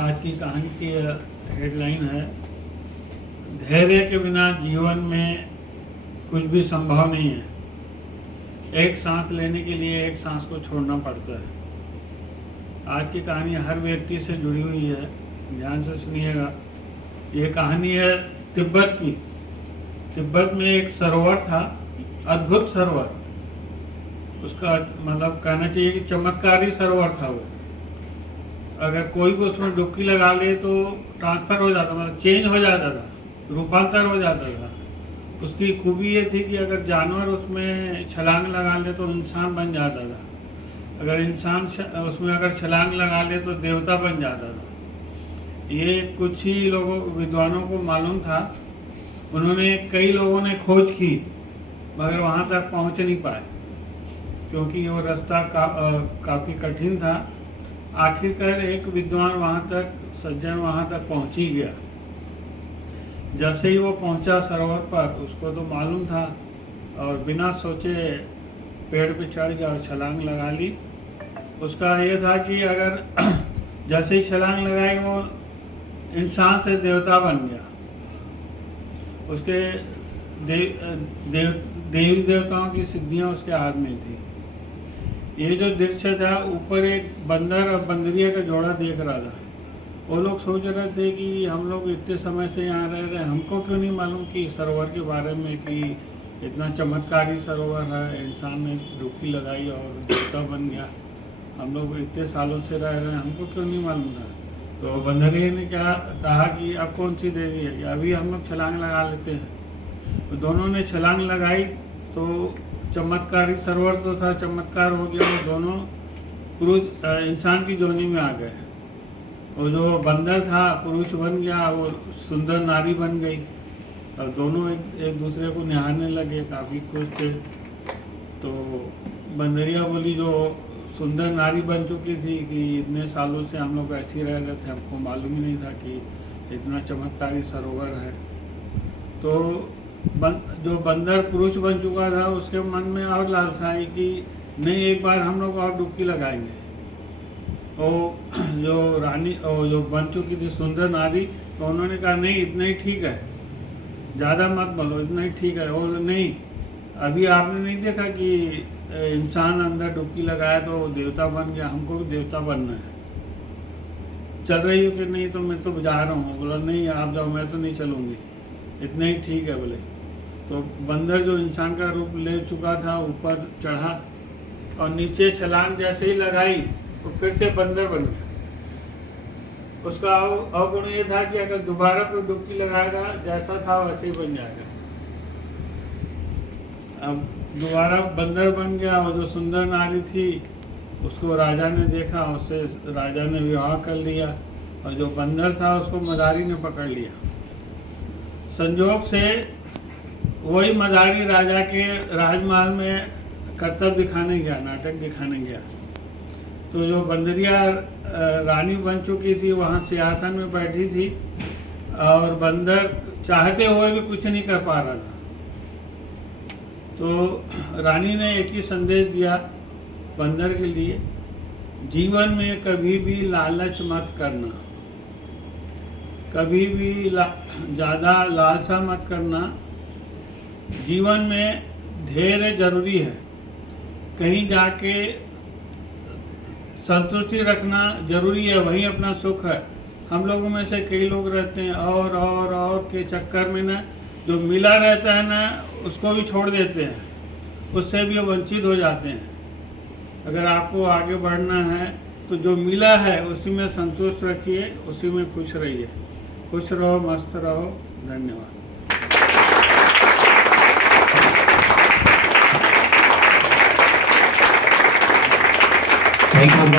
आज की कहानी की हेडलाइन है, धैर्य के बिना जीवन में कुछ भी संभव नहीं है। एक सांस लेने के लिए एक सांस को छोड़ना पड़ता है। आज की कहानी हर व्यक्ति से जुड़ी हुई है, ध्यान से सुनिएगा। ये कहानी है तिब्बत की। तिब्बत में एक सरोवर था, अद्भुत सरोवर। उसका मतलब कहना चाहिए कि चमत्कारी सरोवर था वो। अगर कोई भी उसमें डुबकी लगा ले तो ट्रांसफर हो जाता, मतलब चेंज हो जाता था, रूपांतर हो जाता था। उसकी खूबी ये थी कि अगर जानवर उसमें छलांग लगा ले तो इंसान बन जाता था, अगर इंसान उसमें अगर छलांग लगा ले तो देवता बन जाता था। ये कुछ ही लोगों विद्वानों को मालूम था। उन्होंने कई लोगों ने खोज की मगर वहाँ तक पहुँच नहीं पाए क्योंकि वो रास्ता काफ़ी कठिन था। आखिरकार एक विद्वान वहाँ तक, सज्जन वहाँ तक पहुँच ही गया। जैसे ही वो पहुँचा सरोवर पर, उसको तो मालूम था और बिना सोचे पेड़ पे चढ़ गया और छलांग लगा ली। उसका ये था कि अगर जैसे ही छलांग लगाई वो इंसान से देवता बन गया। उसके देवी देवताओं की सिद्धियाँ उसके हाथ में थी। ये जो दृश्य था, ऊपर एक बंदर और बंदरिया का जोड़ा देख रहा था। वो लोग सोच रहे थे कि हम लोग इतने समय से यहाँ रह रहे हैं, हमको क्यों नहीं मालूम कि सरोवर के बारे में कि इतना चमत्कारी सरोवर है, इंसान ने डुबकी लगाई और देवता बन गया। हम लोग इतने सालों से रह रहे हैं, हमको क्यों नहीं मालूम था। तो बंदरिया ने क्या कहा कि अब कौन सी देवी है, अभी हम लोग छलांग लगा लेते हैं। तो दोनों ने छलांग लगाई तो चमत्कारी सरोवर तो था, चमत्कार हो गया। वो दोनों पुरुष इंसान की जोनी में आ गए। वो जो बंदर था पुरुष बन गया, वो सुंदर नारी बन गई और दोनों एक दूसरे को निहारने लगे, काफ़ी खुश थे। तो बंदरिया बोली, जो सुंदर नारी बन चुकी थी, कि इतने सालों से हम लोग ऐसे ही रह रहे थे, हमको मालूम ही नहीं था कि इतना चमत्कारी सरोवर है। तो जो बंदर पुरुष बन चुका था, उसके मन में और लालसा आई कि नहीं, एक बार हम लोग और डुबकी लगाएंगे। वो जो रानी जो बन चुकी थी सुंदर नारी, तो उन्होंने कहा नहीं, इतना ही ठीक है, ज़्यादा मत बोलो, इतना ही ठीक है। और नहीं, अभी आपने नहीं देखा कि इंसान अंदर डुबकी लगाया तो देवता बन गया, हमको भी देवता बनना है। चल रही हो कि नहीं? तो मैं तो जा रहा हूँ। बोला नहीं, आप जाओ, मैं तो नहीं चलूँगी, इतना ही ठीक है बोले। तो बंदर जो इंसान का रूप ले चुका था ऊपर चढ़ा और नीचे छलांग जैसे ही लगाई तो फिर से बंदर बन गया। उसका अवगुण ये था कि अगर दोबारा कोई डुबकी लगाएगा, जैसा था वैसे ही बन जाएगा। अब दोबारा बंदर बन गया। और जो सुंदर नारी थी उसको राजा ने देखा, उससे राजा ने विवाह कर लिया और जो बंदर था उसको मदारी ने पकड़ लिया। संजोग से वही मदारी राजा के राजमहल में करतब दिखाने गया, नाटक दिखाने गया। तो जो बंदरिया रानी बन चुकी थी वहाँ सिंहासन में बैठी थी और बंदर चाहते हुए भी कुछ नहीं कर पा रहा था। तो रानी ने एक ही संदेश दिया बंदर के लिए, जीवन में कभी भी लालच मत करना, कभी भी ज़्यादा लालसा मत करना। जीवन में धैर्य जरूरी है, कहीं जाके संतुष्टि रखना जरूरी है, वही अपना सुख है। हम लोगों में से कई लोग रहते हैं और के चक्कर में ना, जो मिला रहता है ना उसको भी छोड़ देते हैं, उससे भी वंचित हो जाते हैं। अगर आपको आगे बढ़ना है तो जो मिला है उसी में संतुष्ट रखिए, उसी में खुश रहिए। खुश रहो, मस्त रहो। धन्यवाद। Thank you.